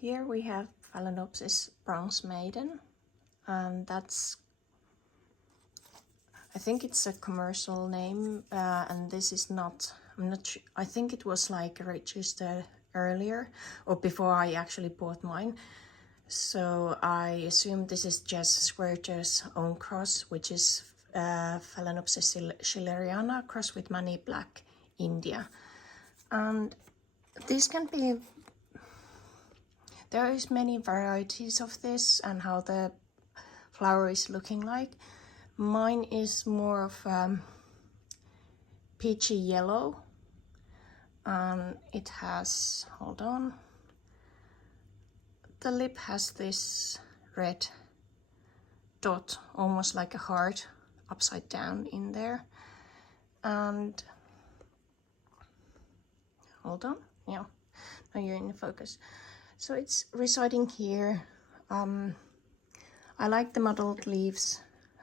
Here we have Phalaenopsis bronze maiden, and I think it's a commercial name, and this is not, I'm not sure, I think it was like registered earlier or before I actually bought mine. So I assume this is just Squirter's own cross, which is Phalaenopsis schilleriana cross with Money Black India. And these can be, there is many varieties of this and how the flower is looking like. Mine is more of peachy yellow, and it has, hold on, the lip has this red dot, almost like a heart upside down in there. And hold on, yeah, now you're in the focus. So it's residing here. I like the mottled leaves.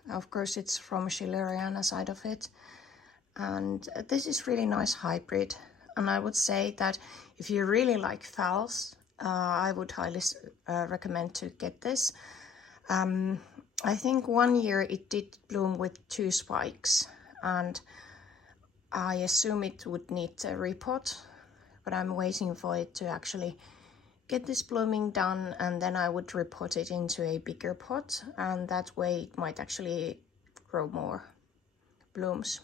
Of course, it's from Schilleriana side of it. And this is really nice hybrid. And I would say that if you really like phals, I would highly recommend to get this. I think 1 year it did bloom with 2 spikes, and I assume it would need a repot, but I'm waiting for it to actually get this blooming done, and then I would repot it into a bigger pot, and that way it might actually grow more blooms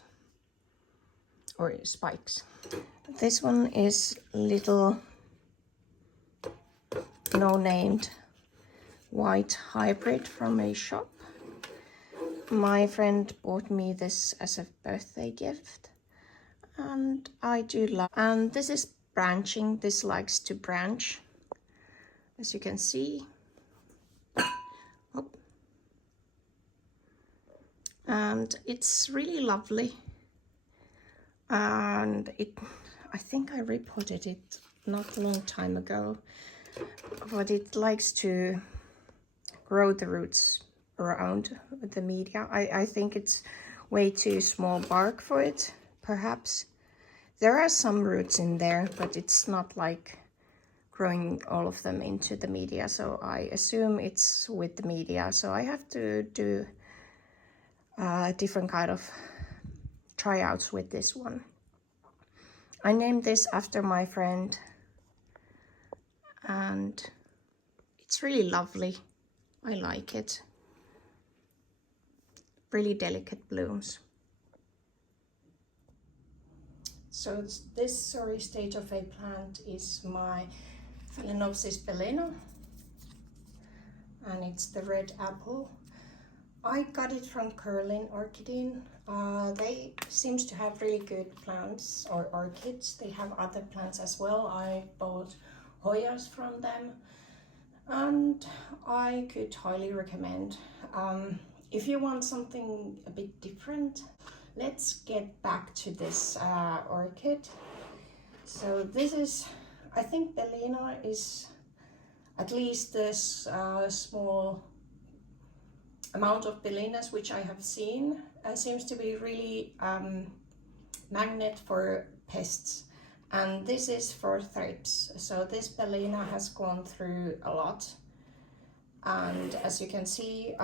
or spikes. This one is little no-named white hybrid from a shop. My friend bought me this as a birthday gift, and I do love. And this is branching. This likes to branch, as you can see. Oh. And it's really lovely. And I think I repotted it not a long time ago, but it likes to grow the roots around the media. I think it's way too small bark for it, perhaps. There are some roots in there, but it's not like growing all of them into the media, so I assume it's with the media. So I have to do different kind of tryouts with this one. I named this after my friend, and it's really lovely. I like it. Really delicate blooms. So this early stage of a plant is my Phalaenopsis Beleno, and it's the red apple. I got it from Curlin Orchidin. They seems to have really good plants or orchids. They have other plants as well. I bought Hoyas from them, and I could highly recommend. If you want something a bit different, let's get back to this orchid. So this is, I think Belena is at least this small amount of Belenas which I have seen seems to be really magnet for pests, and this is for thrips. So this Belena has gone through a lot, and as you can see,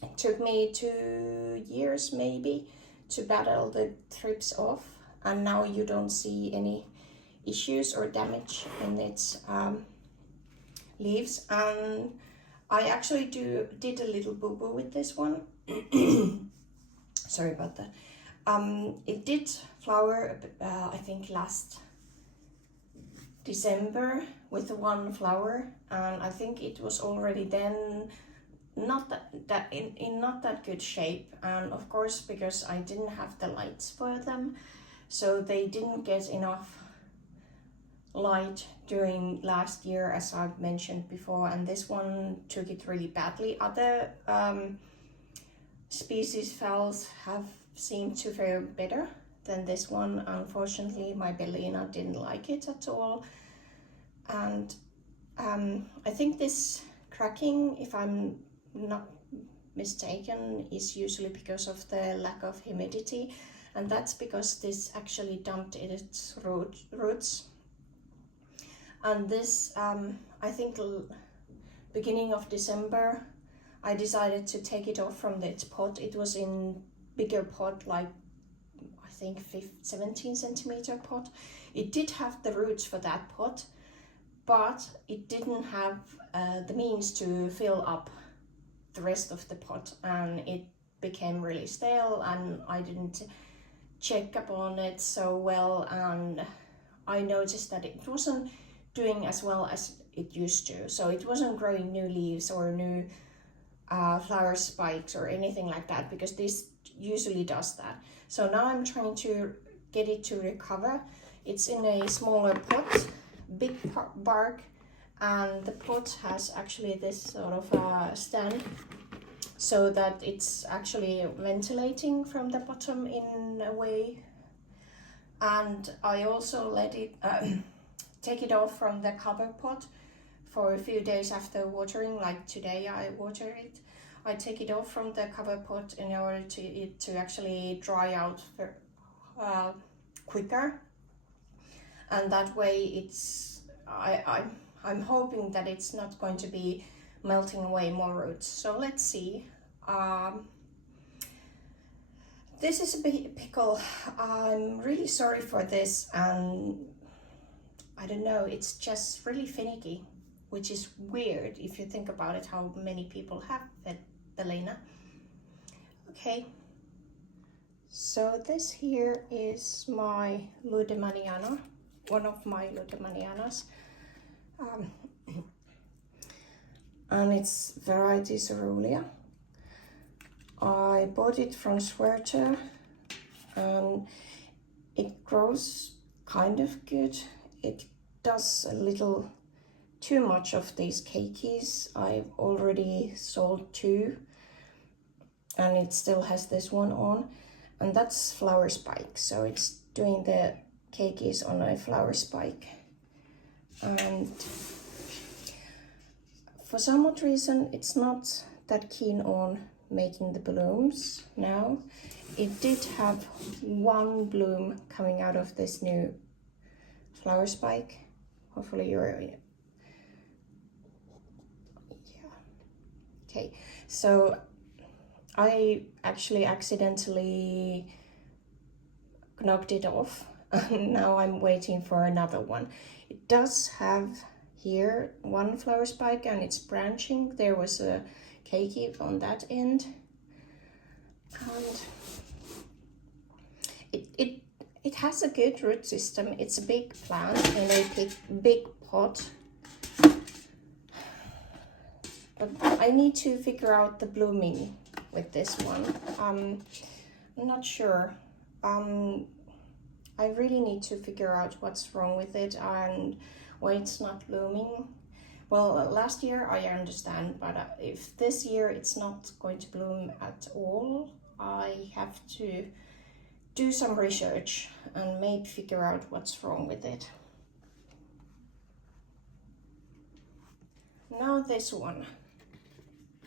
it took me 2 years maybe to battle the thrips off, and now you don't see any issues or damage in its leaves. And I actually did a little boo-boo with this one. Sorry about that. It did flower, I think last December with one flower, and I think it was already then not in not that good shape. And of course, because I didn't have the lights for them, so they didn't get enough light during last year, as I've mentioned before, and this one took it really badly. Other species phals have seemed to fare better than this one. Unfortunately, my Belena didn't like it at all, and I think this cracking, if I'm not mistaken, is usually because of the lack of humidity, and that's because this actually dumped its roots. And this, I think beginning of December, I decided to take it off from its pot. It was in bigger pot, like I think 17 centimeter pot. It did have the roots for that pot, but it didn't have the means to fill up the rest of the pot, and it became really stale, and I didn't check upon it so well, and I noticed that it wasn't doing as well as it used to. So it wasn't growing new leaves or new flower spikes or anything like that, because this usually does that. So now I'm trying to get it to recover. It's in a smaller pot, big bark, and the pot has actually this sort of stand so that it's actually ventilating from the bottom in a way. And I also let it take it off from the cover pot for a few days after watering, like today I water it. I take it off from the cover pot in order to it to actually dry out quicker, and that way it's I'm hoping that it's not going to be melting away more roots. So let's see. This is a big pickle. I'm really sorry for this, and I don't know, it's just really finicky, which is weird if you think about it, how many people have Phalaena. Okay, so this here is my Ludmanana, one of my Ludmanianas, and it's variety Cerulean. I bought it from Swerter, and it grows kind of good. It does a little too much of these keikis. I've already sold 2, and it still has this one on, and that's flower spike. So it's doing the keikis on a flower spike, and for some odd reason it's not that keen on making the blooms now. It did have one bloom coming out of this new flower spike. Hopefully you're, yeah. Okay, so I actually accidentally knocked it off, and now I'm waiting for another one. It does have here one flower spike, and it's branching. There was a keiki on that end, and it has a good root system. It's a big plant in a big pot, but I need to figure out the blooming with this one. I'm not sure. I really need to figure out what's wrong with it and why it's not blooming. Well, last year I understand, but if this year it's not going to bloom at all, I have to do some research and maybe figure out what's wrong with it. Now this one.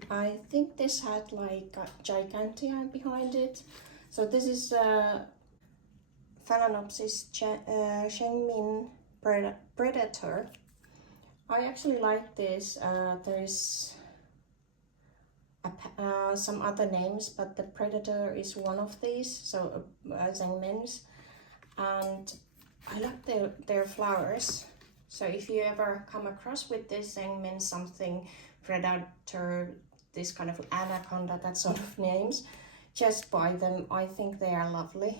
I think this had like a gigantea behind it. So this is Phalaenopsis Shengmin Predator. I actually like this. There's some other names, but the Predator is one of these, so Zhengmins, and I like their flowers. So if you ever come across with this Zhengmin something, Predator, this kind of anaconda, that sort of names, just buy them. I think they are lovely.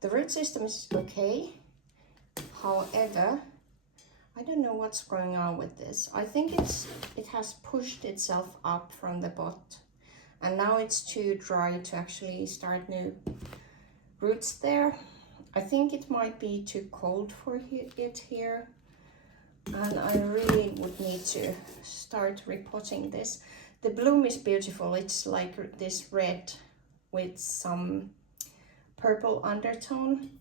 The root system is okay. However, I don't know what's going on with this. I think it has pushed itself up from the pot, and now it's too dry to actually start new roots there. I think it might be too cold for it here, and I really would need to start repotting this. The bloom is beautiful. It's like this red with some purple undertone,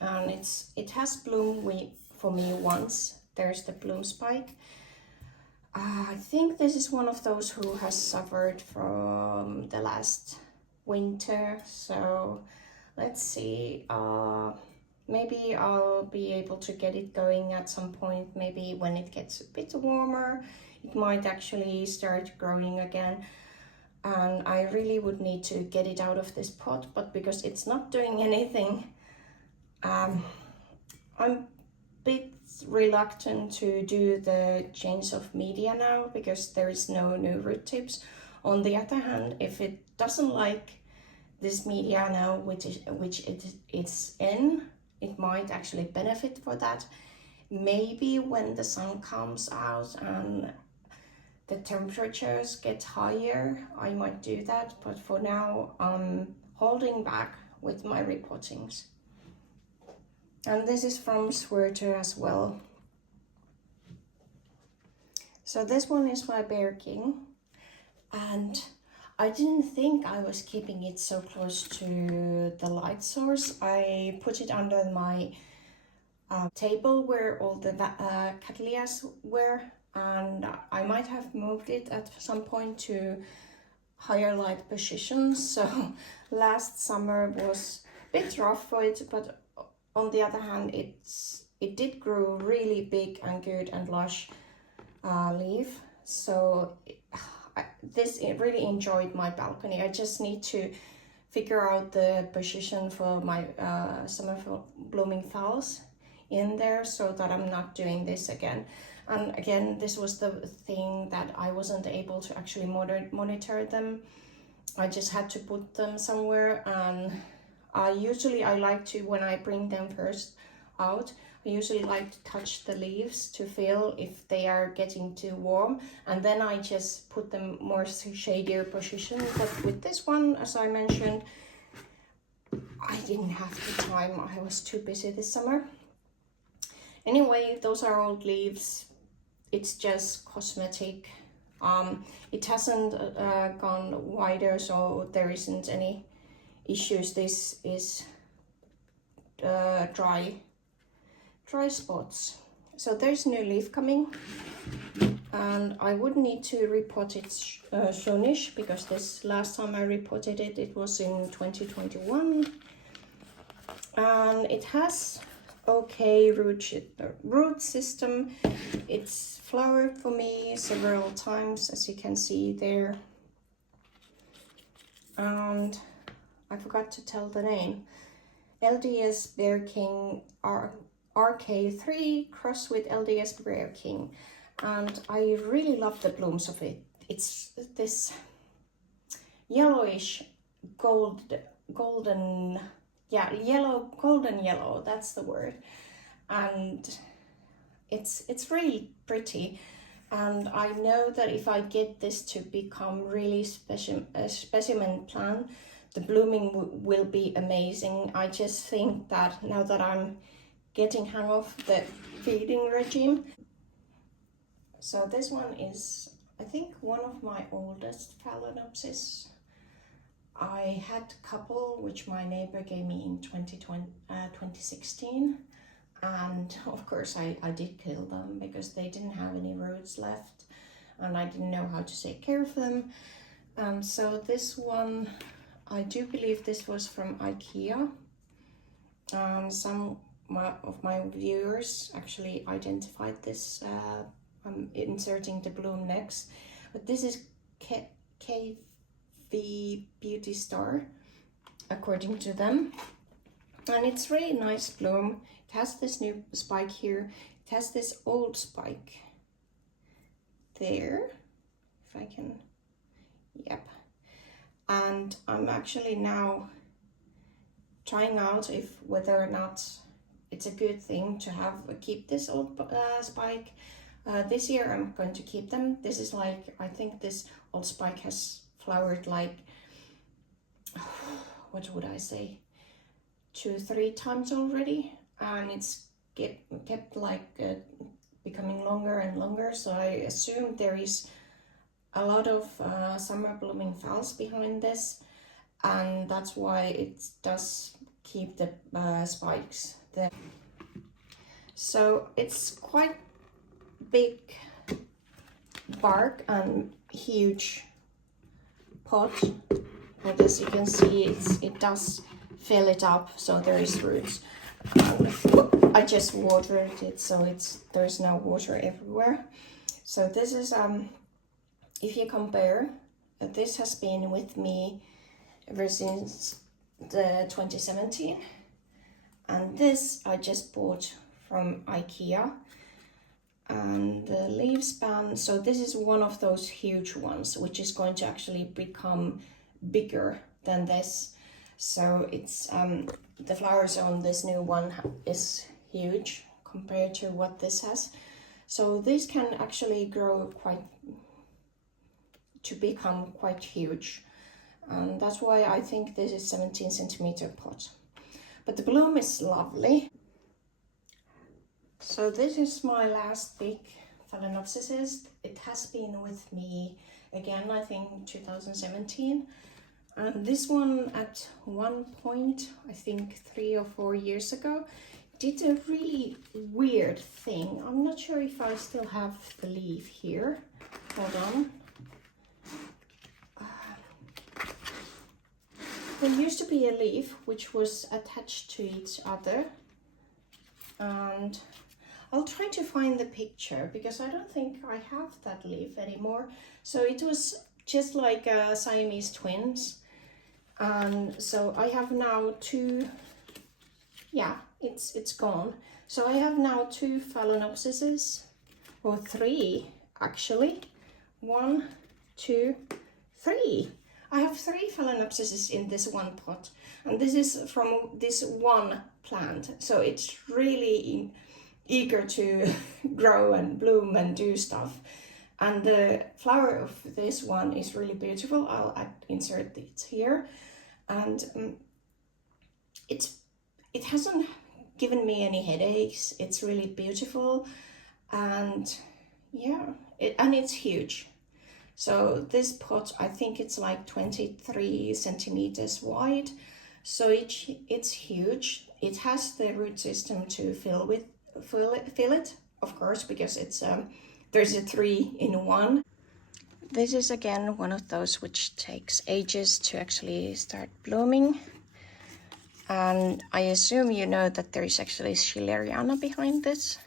and it has bloomed for me once. There's the bloom spike. I think this is one of those who has suffered from the last winter. So let's see. Maybe I'll be able to get it going at some point. Maybe when it gets a bit warmer, it might actually start growing again. And I really would need to get it out of this pot, but because it's not doing anything, I'm a bit reluctant to do the change of media now because there is no new root tips. On the other hand, if it doesn't like this media now, which it's in, it might actually benefit for that. Maybe when the sun comes out and the temperatures get higher, I might do that, but for now I'm holding back with my repottings. And this is from Swerter as well. So this one is my Bear King, and I didn't think I was keeping it so close to the light source. I put it under my table where all the cattleyas were, and I might have moved it at some point to higher light positions. So last summer was a bit rough for it, but on the other hand, it did grow really big and good and lush leaf. So it really enjoyed my balcony. I just need to figure out the position for my summer blooming phals in there so that I'm not doing this again. And again, this was the thing that I wasn't able to actually monitor them. I just had to put them somewhere, and usually I like to, when I bring them first out, I usually like to touch the leaves to feel if they are getting too warm, and then I just put them more shadier position. But with this one, as I mentioned, I didn't have the time. I was too busy this summer. Anyway, those are old leaves. It's just cosmetic. It hasn't gone wider, so there isn't any issues. This is dry spots. So there's new leaf coming, and I would need to repot it soonish because this last time I repotted it, it was in 2021, and it has okay root system. It's flowered for me several times, as you can see there, and I forgot to tell the name. LDS Bear King RK3 crossed with LDS Bear King, and I really love the blooms of it. It's this yellowish golden yellow, that's the word, and it's really pretty. And I know that if I get this to become really specimen plant, the blooming will be amazing. I just think that now that I'm getting hang of the feeding regime. So this one is, I think, one of my oldest Phalaenopsis. I had a couple which my neighbor gave me in 2016, and of course I did kill them because they didn't have any roots left and I didn't know how to take care of them. So this one, I do believe this was from IKEA. Some of my viewers actually identified this. I'm inserting the bloom next, but this is KKV Beauty Star, according to them, and it's really nice bloom. It has this new spike here. It has this old spike there, if I can, yep. And I'm actually now trying out whether or not it's a good thing to keep this old spike. This year I'm going to keep them. This is like, I think this old spike has flowered like, what would I say, 2-3 times already, and it's kept like becoming longer and longer. So I assume there is a lot of summer blooming phals behind this, and that's why it does keep the spikes there. So it's quite big bark and huge pot, but as you can see, it does fill it up, so there is roots. I just watered it, so there's no water everywhere. So this is if you compare, this has been with me ever since the 2017, and this I just bought from IKEA, and the leaf span, so this is one of those huge ones which is going to actually become bigger than this. So it's the flowers on this new one is huge compared to what this has. So this can actually grow to become quite huge, and that's why I think this is 17 centimeter pot. But the bloom is lovely. So this is my last big Phalaenopsis. It has been with me again, I think 2017. And this one at one point, I think 3 or 4 years ago, did a really weird thing. I'm not sure if I still have the leaf here. Hold on. There used to be a leaf which was attached to each other, and I'll try to find the picture because I don't think I have that leaf anymore. So it was just like Siamese twins, and so I have now two. Yeah, it's gone. So I have now 2 Phalaenopsises, or 3 actually. 1, 2, 3. I have 3 Phalaenopsises in this one pot, and this is from this one plant. So it's really eager to grow and bloom and do stuff. And the flower of this one is really beautiful. I'll insert it here, and it hasn't given me any headaches. It's really beautiful, and yeah, and it's huge. So this pot, I think it's like 23 centimeters wide. So it's huge. It has the root system to fill it, of course, because it's there's a 3 in 1. This is again one of those which takes ages to actually start blooming. And I assume you know that there is actually Schilleriana behind this.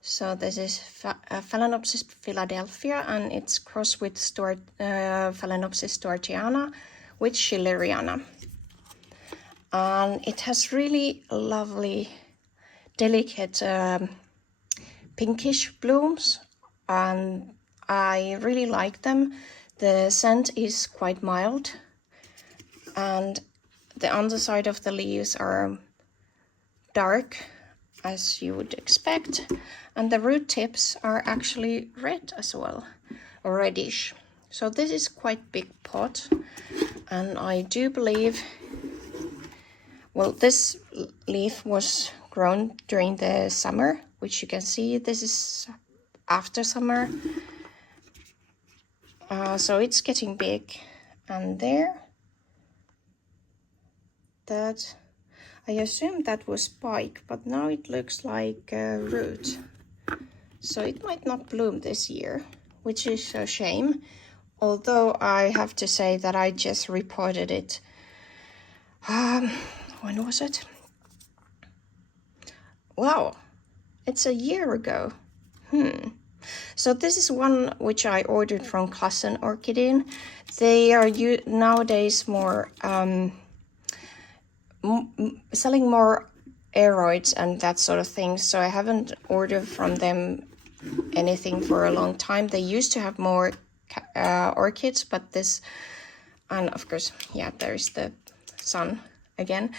So this is Phenopsis Philadelphia, and it's crossed with Phalaenopsis stuartiana with Schilleriana. And it has really lovely, delicate pinkish blooms, and I really like them. The scent is quite mild, and the underside of the leaves are dark, as you would expect, and the root tips are actually red as well, or reddish. So this is quite big pot, and I do believe, well, this leaf was grown during the summer, which you can see. This is after summer, so it's getting big. And there, that I assume that was spike, but now it looks like a root. So it might not bloom this year, which is a shame. Although I have to say that I just reported it. When was it? Wow, it's a year ago. So this is one which I ordered from Klassen Orchideen. They are nowadays more selling more aeroids and that sort of thing, so I haven't ordered from them anything for a long time. They used to have more orchids, but this, and of course, yeah, there's the sun again.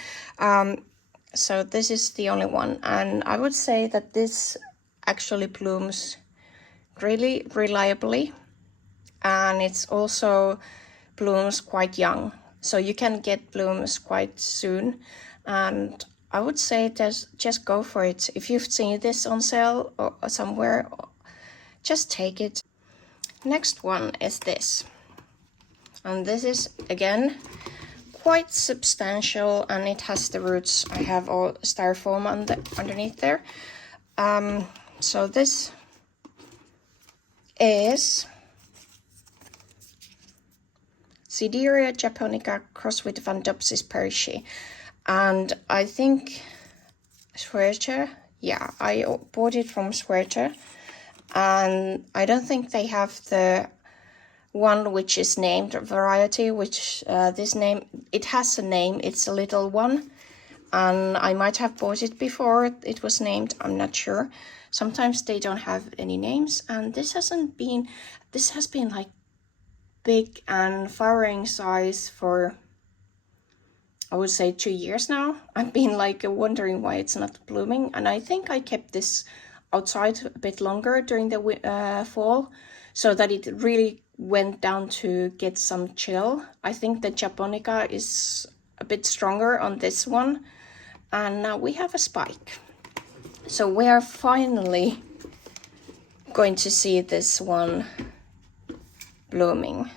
So this is the only one, and I would say that this actually blooms really reliably, and it's also blooms quite young. So you can get blooms quite soon, and I would say just go for it. If you've seen this on sale or somewhere, just take it. Next one is this, and this is again quite substantial, and it has the roots. I have all styrofoam underneath there. So this is Cidia Japonica crossed with Phenopsis parisi, and I think Sweater. Yeah, I bought it from Sweater, and I don't think they have the one which is named variety, which this name, it has a name, it's a little one, and I might have bought it before it was named, I'm not sure. Sometimes they don't have any names, and this has been like big and flowering size for, I would say, 2 years now. I've been like wondering why it's not blooming, and I think I kept this outside a bit longer during the fall, so that it really went down to get some chill. I think the Japonica is a bit stronger on this one, and now we have a spike. So we are finally going to see this one blooming,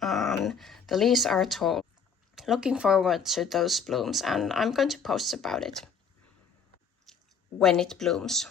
and the leaves are tall. Looking forward to those blooms, and I'm going to post about it when it blooms.